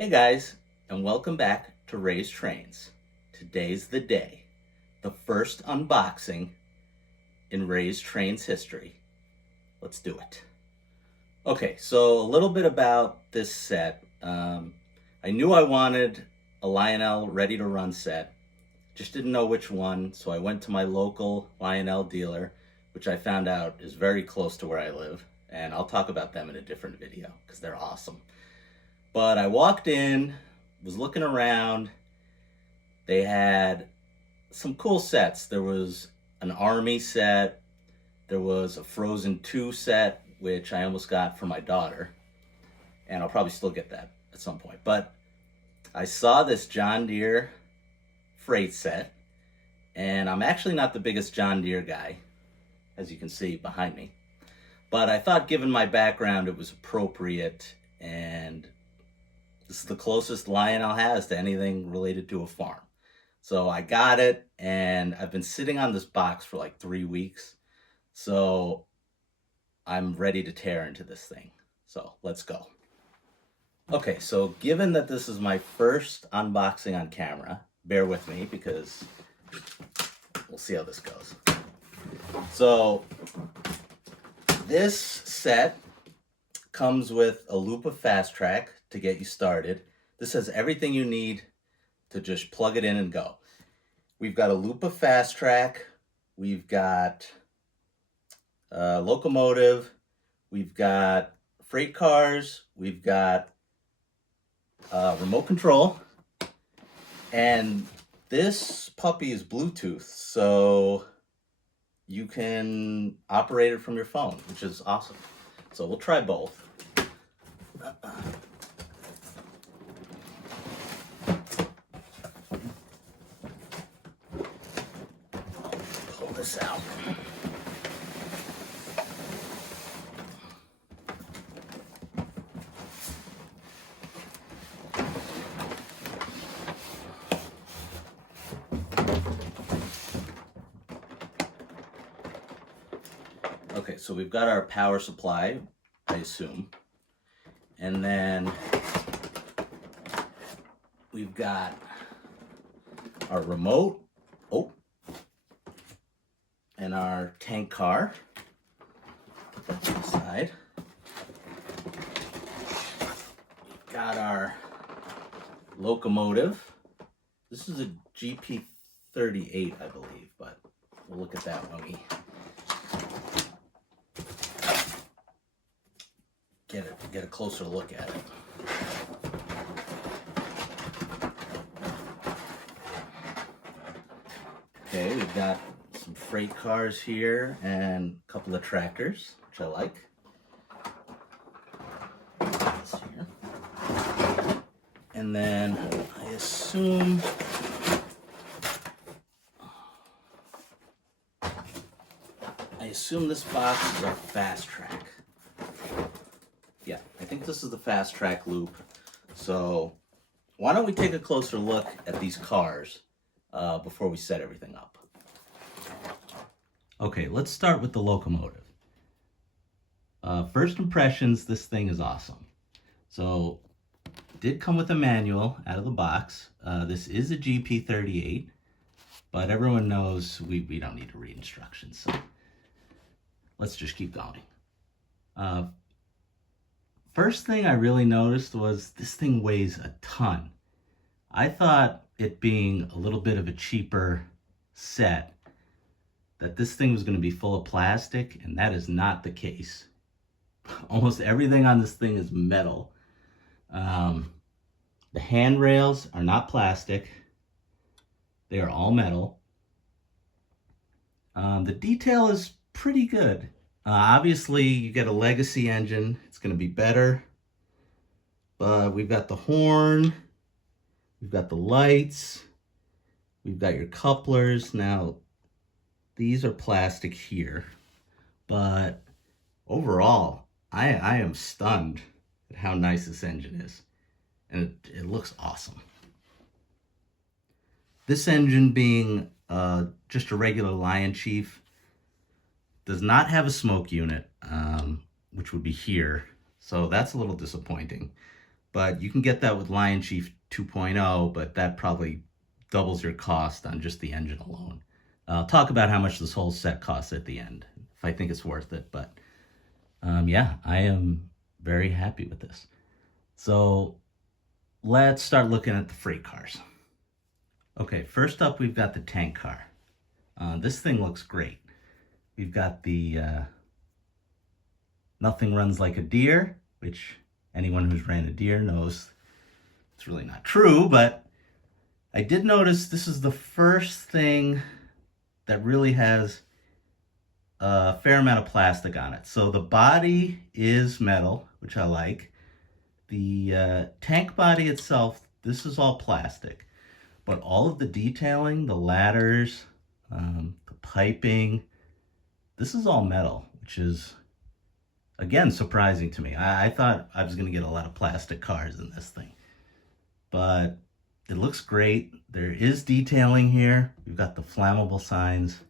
Hey guys, and welcome back to Raised Trains. Today's the day, the first unboxing in Raised Trains history. Let's do it. Okay, so a little bit about this set. I knew I wanted a Lionel ready to run set, just didn't know which one, so I went to my local Lionel dealer, which I found out is very close to where I live, and I'll talk about them in a different video because they're awesome. But I walked in, was looking around. They had some cool sets. There was an Army set. There was a Frozen 2 set, which I almost got for my daughter. And I'll probably still get that at some point. But I saw this John Deere freight set. And I'm actually not the biggest John Deere guy, as you can see behind me. But I thought, given my background, it was appropriate. And this is the closest Lionel has to anything related to a farm. So I got it, and I've been sitting on this box for like 3 weeks. So I'm ready to tear into this thing. So let's go. Okay, so given that this is my first unboxing on camera, bear with me because we'll see how this goes. So this set comes with a loop of Fast Track to get you started. This has everything you need to just plug it in and go. We've got a loop of Fast Track. We've got a locomotive. We've got freight cars. We've got remote control. And this puppy is Bluetooth, so you can operate it from your phone, which is awesome. So we'll try both. Pull this out. Okay, so we've got our power supply, I assume. And then we've got our remote, and our tank car. Put that to the side. We've got our locomotive. This is a GP38, I believe, but we'll look at that when we get a closer look at it. Okay, we've got some freight cars here and a couple of tractors, which I like. This here. And then I assume this box is our Fast Track. Yeah, I think this is the Fast Track loop. So why don't we take a closer look at these cars before we set everything up. Okay, let's start with the locomotive. First impressions, this thing is awesome. So did come with a manual out of the box. This is a GP38, but everyone knows we don't need to read instructions. So let's just keep going. First thing I really noticed was this thing weighs a ton. I thought, it being a little bit of a cheaper set, that this thing was going to be full of plastic, and that is not the case. Almost everything on this thing is metal. The handrails are not plastic. They are all metal. The detail is pretty good. Obviously, you get a legacy engine. It's going to be better. But we've got the horn. We've got the lights. We've got your couplers. Now, these are plastic here. But overall, I am stunned at how nice this engine is. And it looks awesome. This engine, being just a regular Lion Chief, does not have a smoke unit, which would be here. So that's a little disappointing. But you can get that with Lion Chief 2.0, but that probably doubles your cost on just the engine alone. I'll talk about how much this whole set costs at the end, if I think it's worth it. But yeah, I am very happy with this. So let's start looking at the freight cars. Okay, first up, we've got the tank car. This thing looks great. We've got the Nothing Runs Like a Deer, which anyone who's ran a deer knows it's really not true, but I did notice this is the first thing that really has a fair amount of plastic on it. So the body is metal, which I like. The tank body itself, this is all plastic. But all of the detailing, the ladders, the piping, this is all metal, which is, again, surprising to me. I thought I was going to get a lot of plastic cars in this thing. But it looks great. There is detailing here. We've got the flammable signs.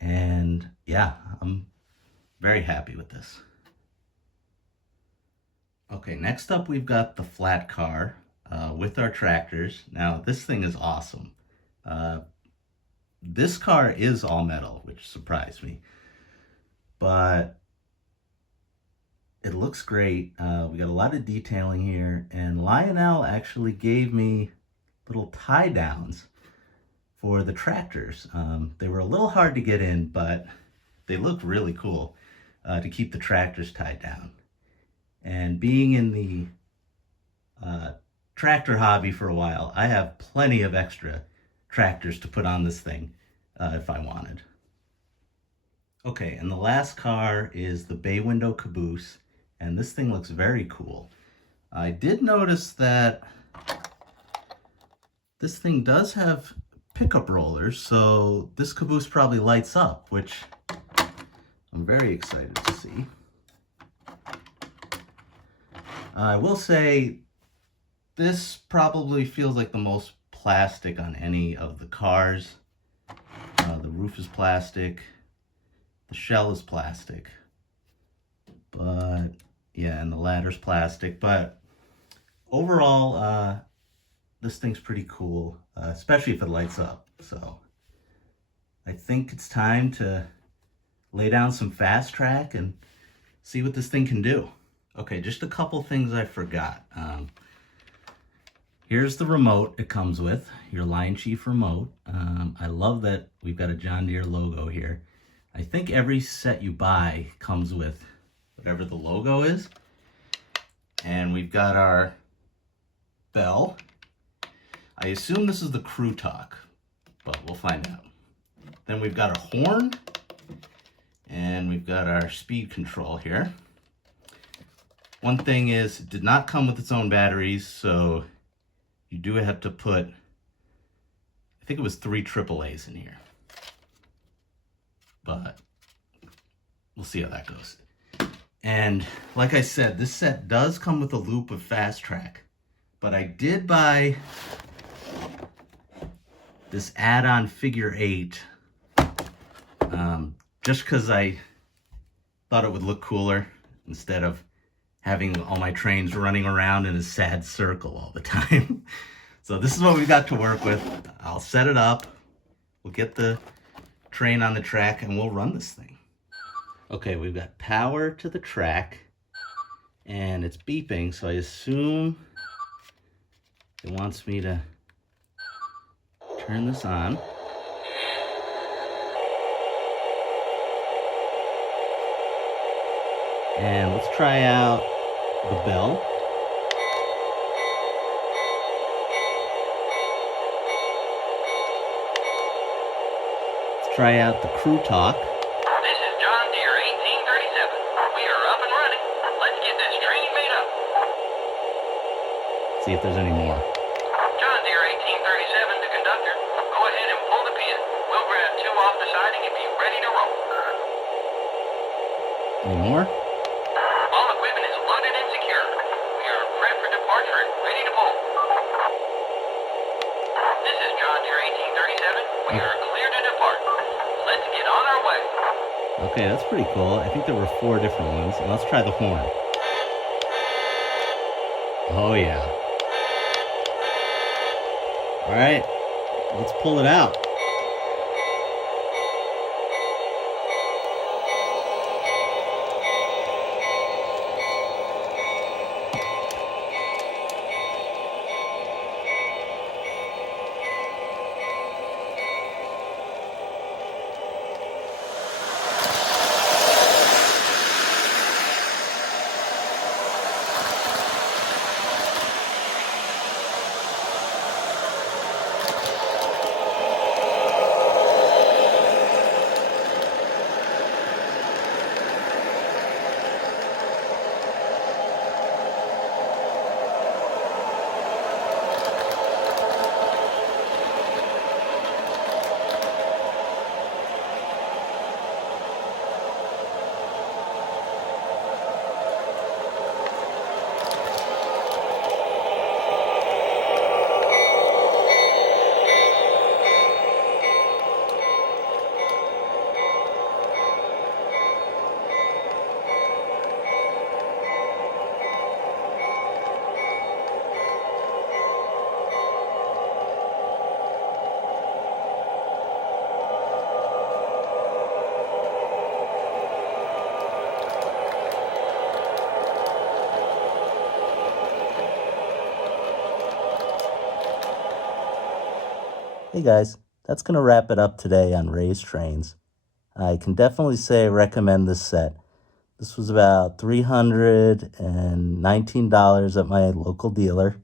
And yeah, I'm very happy with this. Okay, next up we've got the flat car with our tractors. Now this thing is awesome. This car is all metal, which surprised me. But it looks great. We got a lot of detailing here, and Lionel actually gave me little tie downs for the tractors. They were a little hard to get in, but they look really cool to keep the tractors tied down. And being in the tractor hobby for a while, I have plenty of extra tractors to put on this thing if I wanted. Okay, and the last car is the bay window caboose, and this thing looks very cool. I did notice that this thing does have pickup rollers, so this caboose probably lights up, which I'm very excited to see. I will say this probably feels like the most plastic on any of the cars. The roof is plastic, the shell is plastic, but yeah, and the ladder's plastic. But overall, this thing's pretty cool, especially if it lights up. So I think it's time to lay down some fast track and see what this thing can do. Okay, just a couple things I forgot. Here's the remote it comes with, your Lion Chief remote. I love that we've got a John Deere logo here. I think every set you buy comes with whatever the logo is. And we've got our bell. I assume this is the crew talk, but we'll find out. Then we've got our horn, and we've got our speed control here. One thing is, it did not come with its own batteries, so you do have to put, I think it was 3 AAAs in here. But we'll see how that goes. And like I said, this set does come with a loop of fast track, but I did buy this add-on figure 8 just because I thought it would look cooler instead of having all my trains running around in a sad circle all the time. So this is what we've got to work with. I'll set it up. We'll get the train on the track and we'll run this thing. Okay, we've got power to the track and it's beeping, so I assume it wants me to turn this on. And let's try out the bell. Let's try out the crew talk. This is John Deere 1837. We are up and running. Let's get this train made up. See if there's any more. John Deere 1837 to conductor. Go ahead and pull the pin. We'll grab 2 off the siding and be ready to roll. Any more? All equipment is loaded and secure. We are prepped for departure and ready to pull. This is John Deere 1837. We are clear to depart. Let's get on our way. Okay, that's pretty cool. I think there were 4 different ones. And let's try the horn. Oh, yeah. All right, let's pull it out. Hey guys, that's going to wrap it up today on Raised Trains. I can definitely say I recommend this set. This was about $319 at my local dealer.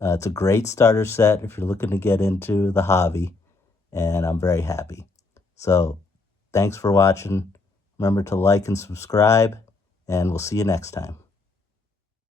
It's a great starter set if you're looking to get into the hobby, and I'm very happy. So, thanks for watching. Remember to like and subscribe, and we'll see you next time.